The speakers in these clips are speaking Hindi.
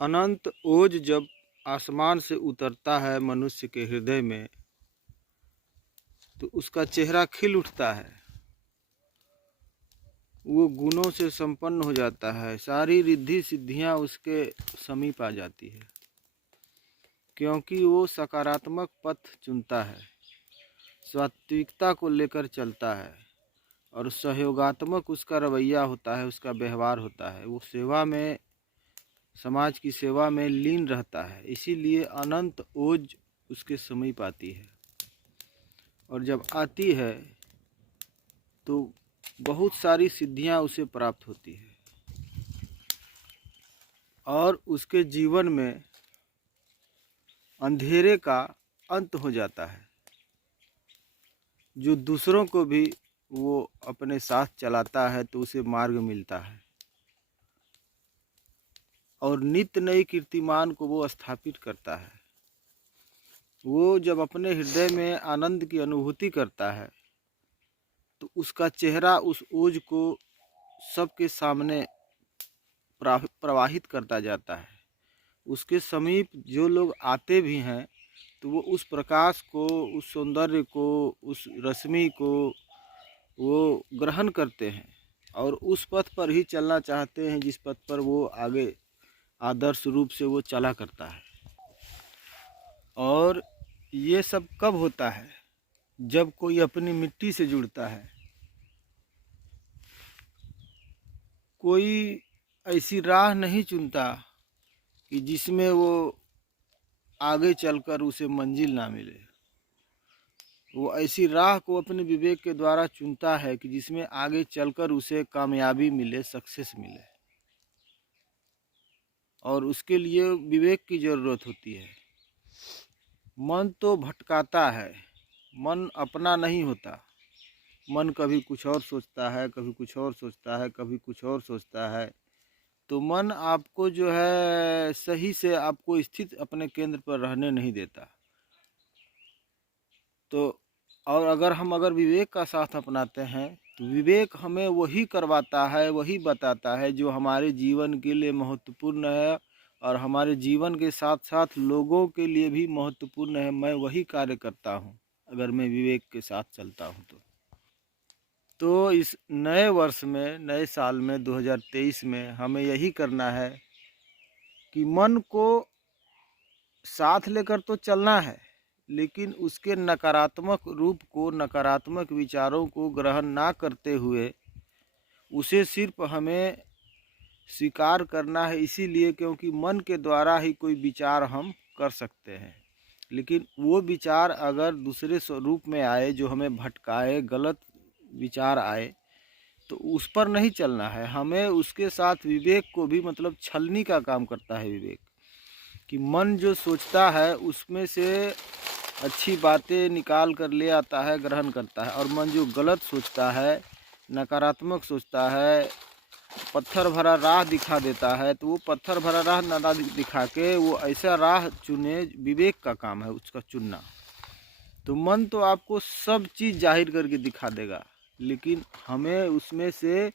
अनंत ओज जब आसमान से उतरता है मनुष्य के हृदय में तो उसका चेहरा खिल उठता है। वो गुणों से संपन्न हो जाता है, सारी रिद्धि सिद्धियां उसके समीप आ जाती है, क्योंकि वो सकारात्मक पथ चुनता है, सात्विकता को लेकर चलता है और सहयोगात्मक उसका रवैया होता है, उसका व्यवहार होता है। वो सेवा में, समाज की सेवा में लीन रहता है। इसीलिए अनंत ओज उसके समीप आती है, और जब आती है तो बहुत सारी सिद्धियां उसे प्राप्त होती है और उसके जीवन में अंधेरे का अंत हो जाता है, जो दूसरों को भी वो अपने साथ चलाता है तो उसे मार्ग मिलता है और नित्य नई कीर्तिमान को वो स्थापित करता है। वो जब अपने हृदय में आनंद की अनुभूति करता है तो उसका चेहरा उस ओज को सबके सामने प्रवाहित करता जाता है। उसके समीप जो लोग आते भी हैं तो वो उस प्रकाश को, उस सौंदर्य को, उस रश्मि को वो ग्रहण करते हैं और उस पथ पर ही चलना चाहते हैं जिस पथ पर वो आगे आदर्श रूप से वो चला करता है। और ये सब कब होता है? जब कोई अपनी मिट्टी से जुड़ता है, कोई ऐसी राह नहीं चुनता कि जिसमें वो आगे चलकर उसे मंजिल ना मिले। वो ऐसी राह को अपने विवेक के द्वारा चुनता है कि जिसमें आगे चलकर उसे कामयाबी मिले, सक्सेस मिले, और उसके लिए विवेक की ज़रूरत होती है। मन तो भटकाता है, मन अपना नहीं होता। मन कभी कुछ और सोचता है, कभी कुछ और सोचता है, कभी कुछ और सोचता है। तो मन आपको जो है सही से आपको स्थित अपने केंद्र पर रहने नहीं देता। तो और अगर विवेक का साथ अपनाते हैं तो विवेक हमें वही करवाता है, वही बताता है जो हमारे जीवन के लिए महत्वपूर्ण है और हमारे जीवन के साथ साथ लोगों के लिए भी महत्वपूर्ण है। मैं वही कार्य करता हूँ अगर मैं विवेक के साथ चलता हूँ तो इस नए वर्ष में, नए साल में 2023 में हमें यही करना है कि मन को साथ लेकर तो चलना है, लेकिन उसके नकारात्मक रूप को, नकारात्मक विचारों को ग्रहण ना करते हुए उसे सिर्फ हमें स्वीकार करना है। इसीलिए क्योंकि मन के द्वारा ही कोई विचार हम कर सकते हैं, लेकिन वो विचार अगर दूसरे स्वरूप में आए जो हमें भटकाए, गलत विचार आए, तो उस पर नहीं चलना है। हमें उसके साथ विवेक को भी, मतलब छलनी का काम करता है विवेक, कि मन जो सोचता है उसमें से अच्छी बातें निकाल कर ले आता है, ग्रहण करता है, और मन जो गलत सोचता है, नकारात्मक सोचता है, पत्थर भरा राह दिखा देता है, तो वो पत्थर भरा राह ना दिखा के वो ऐसा राह चुने। विवेक का काम है उसका चुनना। तो मन तो आपको सब चीज़ जाहिर करके दिखा देगा, लेकिन हमें उसमें से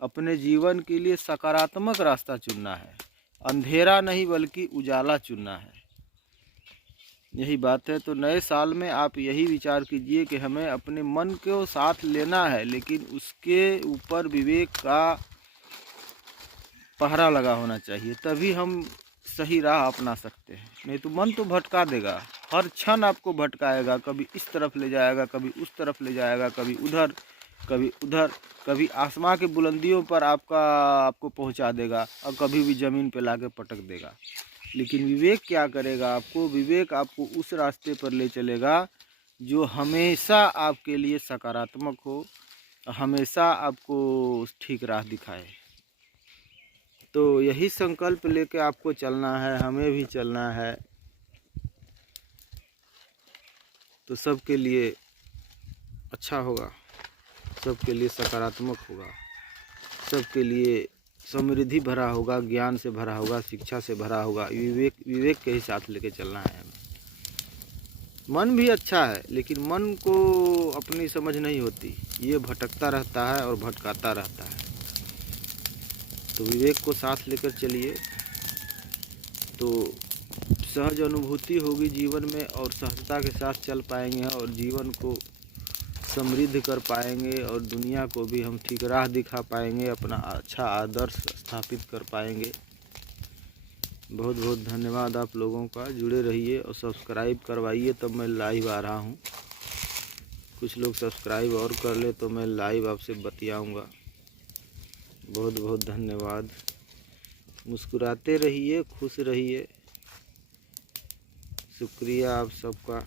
अपने जीवन के लिए सकारात्मक रास्ता चुनना है। अंधेरा नहीं बल्कि उजाला चुनना है। यही बात है। तो नए साल में आप यही विचार कीजिए कि हमें अपने मन को साथ लेना है, लेकिन उसके ऊपर विवेक का पहरा लगा होना चाहिए, तभी हम सही राह अपना सकते हैं। नहीं तो मन तो भटका देगा, हर क्षण आपको भटकाएगा, कभी इस तरफ ले जाएगा, कभी उस तरफ ले जाएगा, कभी उधर, कभी उधर, कभी आसमां के बुलंदियों पर आपको पहुंचा देगा और कभी भी ज़मीन पे लाके पटक देगा। लेकिन विवेक क्या करेगा? विवेक आपको उस रास्ते पर ले चलेगा जो हमेशा आपके लिए सकारात्मक हो, हमेशा आपको ठीक राह दिखाए। तो यही संकल्प लेके आपको चलना है, हमें भी चलना है। तो सबके लिए अच्छा होगा, सबके लिए सकारात्मक होगा, सबके लिए समृद्धि भरा होगा, ज्ञान से भरा होगा, शिक्षा से भरा होगा। विवेक के ही साथ लेके चलना है हमें। मन भी अच्छा है, लेकिन मन को अपनी समझ नहीं होती, ये भटकता रहता है और भटकाता रहता है। तो विवेक को साथ लेकर चलिए, तो सहज अनुभूति होगी जीवन में और सहजता के साथ चल पाएंगे और जीवन को समृद्ध कर पाएंगे और दुनिया को भी हम ठीक राह दिखा पाएंगे, अपना अच्छा आदर्श स्थापित कर पाएंगे। बहुत बहुत धन्यवाद आप लोगों का। जुड़े रहिए और सब्सक्राइब करवाइए, तब मैं लाइव आ रहा हूँ। कुछ लोग सब्सक्राइब और कर ले तो मैं लाइव आपसे बतियाऊँगा। बहुत बहुत धन्यवाद। मुस्कुराते रहिए, खुश रहिए। शुक्रिया आप सबका।